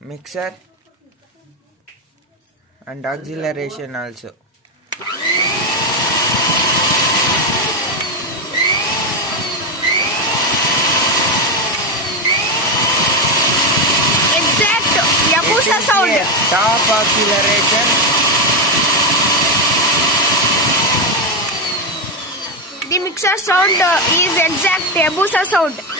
mixer and acceleration also. Exact Yabusa sound. Top acceleration. The mixer sound is exact Yabusa sound.